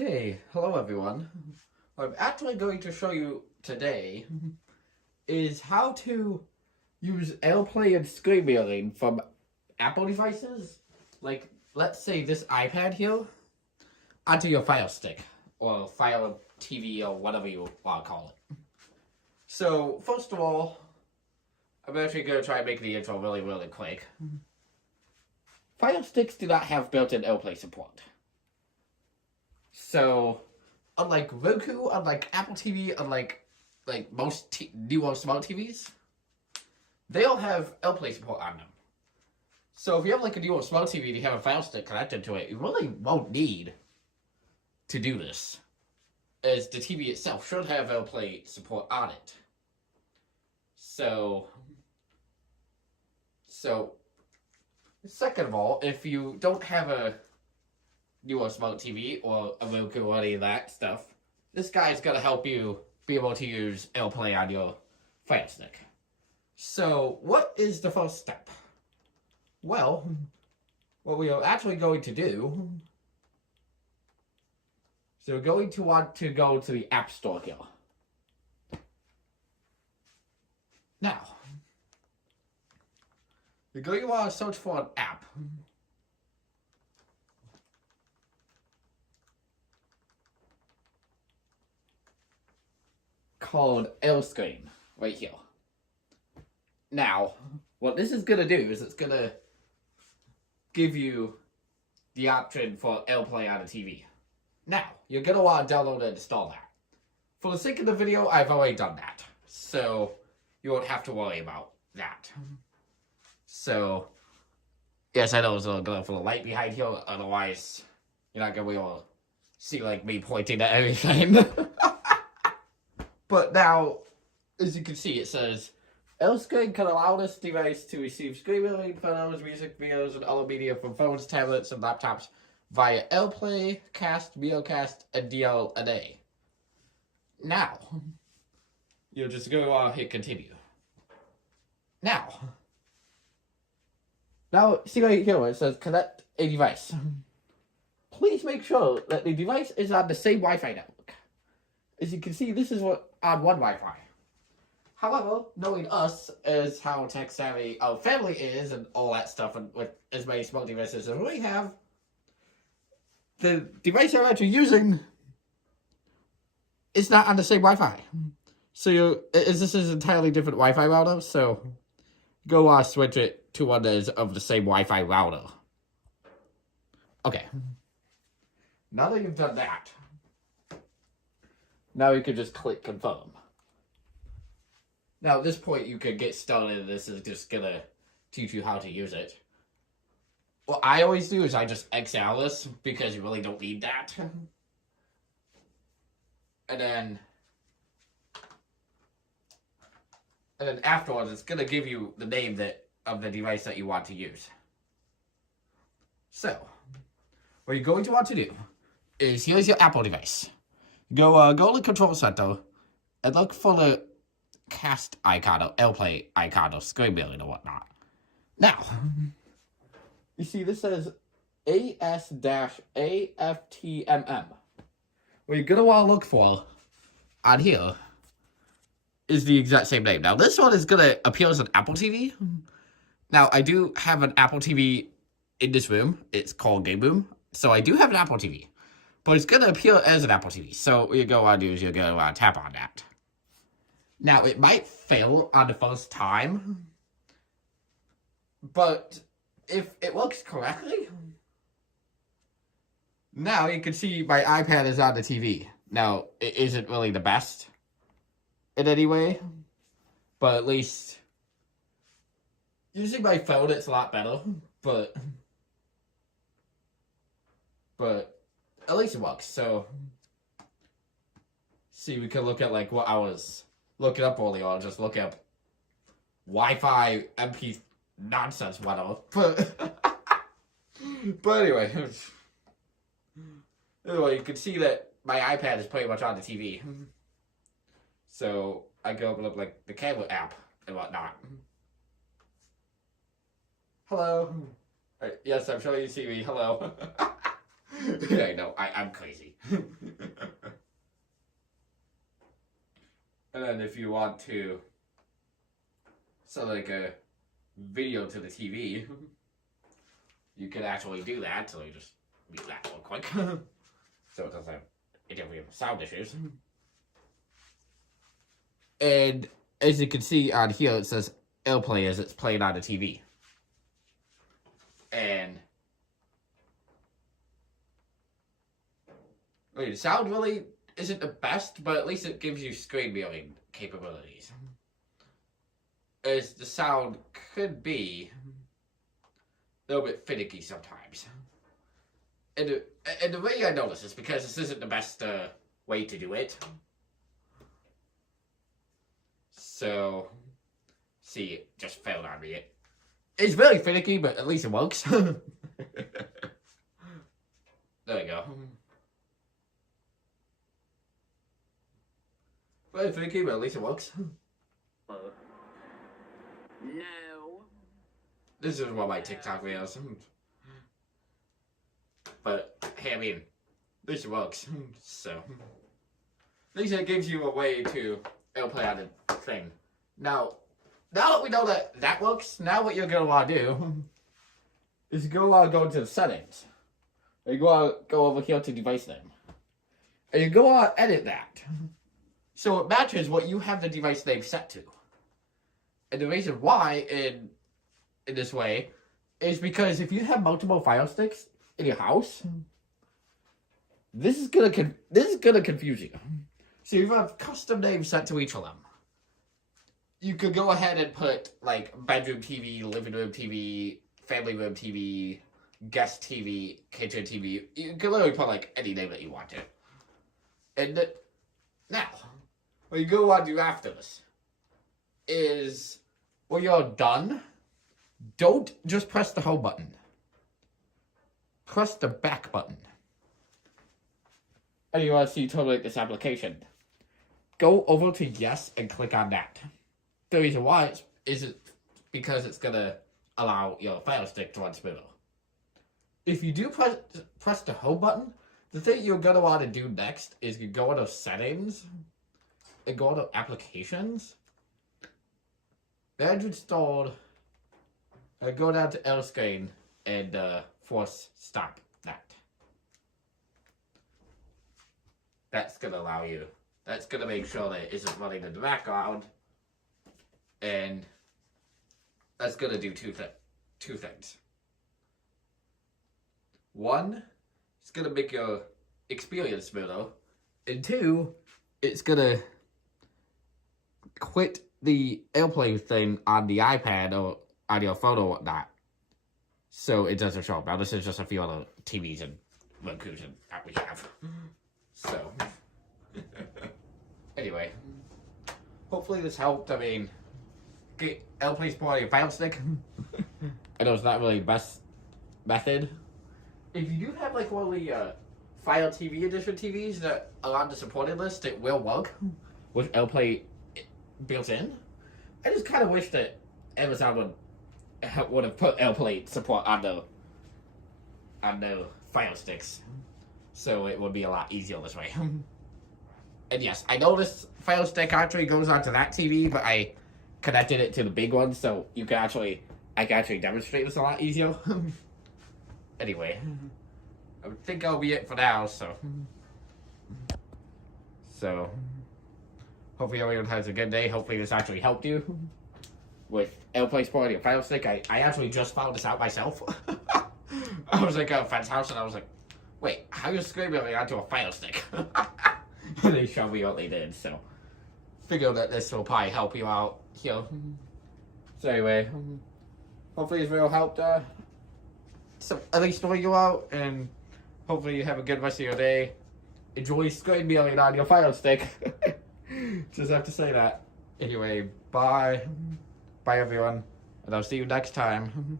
Okay, hello everyone. What I'm actually going to show you today is how to use AirPlay and screen mirroring from Apple devices, like let's say this iPad here, onto your Fire Stick or Fire TV or whatever you want to call it. So first of all, I'm actually going to try and make the intro really quick. Fire Sticks do not have built-in AirPlay support. So, unlike Roku, unlike Apple TV, unlike most newer smart TVs, they all have AirPlay support on them. So if you have like a newer smart TV and you have a Fire Stick connected to it, you really won't need to do this, as the TV itself should have AirPlay support on it. So second of all, if you don't have a newer smart TV or a Roku or any of that stuff, this guy's gonna help you be able to use AirPlay on your Fire Stick. So, what is the first step? Well, what we are actually going to do is we're going to want to go to the App Store here. Now, you're going to want to search for an app. Called AirScreen right here. Now, what this is gonna do is it's gonna give you the option for AirPlay on a TV. Now, you're gonna want to download and install that. For the sake of the video, I've already done that, so you won't have to worry about that. So, yes, I know there's a little glare for the light behind here, otherwise you're not gonna be able to see like me pointing at everything. But now, as you can see, it says, AirScreen can allow this device to receive screen mirroring, photos, music, videos, and other media from phones, tablets, and laptops via AirPlay, Cast, Miracast, and DLNA. Now, you're just going to want to hit continue. Now, see right here where it says connect a device. Please make sure that the device is on the same Wi-Fi network. As you can see, this is what on one Wi-Fi. However, knowing us as how tech savvy our family is and all that stuff, and with as many smart devices as we have, the device you're actually using is not on the same Wi-Fi. So this is an entirely different Wi-Fi router, so go switch it to one that is of the same Wi-Fi router. Okay. Now that you've done that, now you can just click confirm. Now at this point you could get started, and this is just gonna teach you how to use it. What I always do is I just exit out this because you really don't need that. And then afterwards it's gonna give you the name of the device that you want to use. So, what you're going to want to do is here's your Apple device. Go to the control center and look for the Cast icon or AirPlay icon or screen mirroring or whatnot. Now, you see this says AS-AFTMM. What you're going to want to look for on here is the exact same name. Now, this one is going to appear as an Apple TV. Now, I do have an Apple TV in this room. It's called Game Room. So I do have an Apple TV. But it's going to appear as an Apple TV. So what you go on to do is you're going to tap on that. Now, it might fail on the first time. But if it works correctly, now you can see my iPad is on the TV. Now, it isn't really the best in any way. But at least using my phone, it's a lot better. But at least it works. So, see, we can look at like what I was looking up earlier. I'll just look up Wi-Fi MP nonsense, whatever. But anyway, you can see that my iPad is pretty much on the TV. So I can open up like the camera app and whatnot. Hello. Yes, I'm showing you TV. Hello. I know, I'm crazy. And then if you want to send like a video to the TV, you can actually do that. So you just mute that real quick. So it doesn't interfere with sound issues. And as you can see on here, it says AirPlay as it's playing on the TV. And the sound really isn't the best, but at least it gives you screen viewing capabilities. As the sound could be a little bit finicky sometimes. And the way I know this is because this isn't the best way to do it. So, see, it just failed on me. It's very finicky, but at least it works. There we go. Very finicky, but at least it works. No. This is one of my TikTok videos. But, hey, I mean, this works. So, at least it gives you a way to AirPlay on the thing. Now that we know that that works, now what you're going to want to do is go into the settings. And you go over here to device name. And you go on edit that. So it matches what you have the device name set to. And the reason why in this way is because if you have multiple fire sticks in your house, this is gonna confuse you. So you have custom names set to each of them. You could go ahead and put like bedroom TV, living room TV, family room TV, guest TV, kitchen TV. You can literally put like any name that you want to. And now, what you go on to do after this is when you're done, don't just press the home button. Press the back button. And you want to see terminate this application. Go over to yes and click on that. The reason why is because it's going to allow your Fire Stick to run smoother. If you do press the home button, the thing you're going to want to do next is you go into settings and go into applications. Manage installed. Go down to L screen and force stop that. That's going to allow you. That's going to make sure that it isn't running in the background. And that's going to do two things. One, it's going to make your experience smoother. And two, it's going to quit the AirPlay thing on the iPad or on your phone or whatnot. So it doesn't show up. Now this is just a few other TVs and Roku's that we have. So, anyway, hopefully this helped. I mean, get AirPlay support on your Fire Stick. I know it's not really the best method. If you do have like one of the Fire TV edition TVs that are on the supported list, it will work with AirPlay built in. I just kind of wish that Amazon would have put AirPlay support on the Fire Sticks, so it would be a lot easier this way. And yes, I know this Fire Stick actually goes onto that TV, but I connected it to the big one, so I can actually demonstrate this a lot easier. Anyway, I think that'll be it for now. So hopefully everyone has a good day. Hopefully this actually helped you with AirPlay support on your Fire Stick. I actually just found this out myself. I was like at a friend's house and I was like, wait, how are you screaming onto a Fire Stick? And they showed me what they did, so figured that this will probably help you out here. So anyway, hopefully this video helped so at least know you out, and hopefully you have a good rest of your day. Enjoy screen viewing on your Fire Stick. Just have to say that. Anyway, bye. Bye everyone, and I'll see you next time.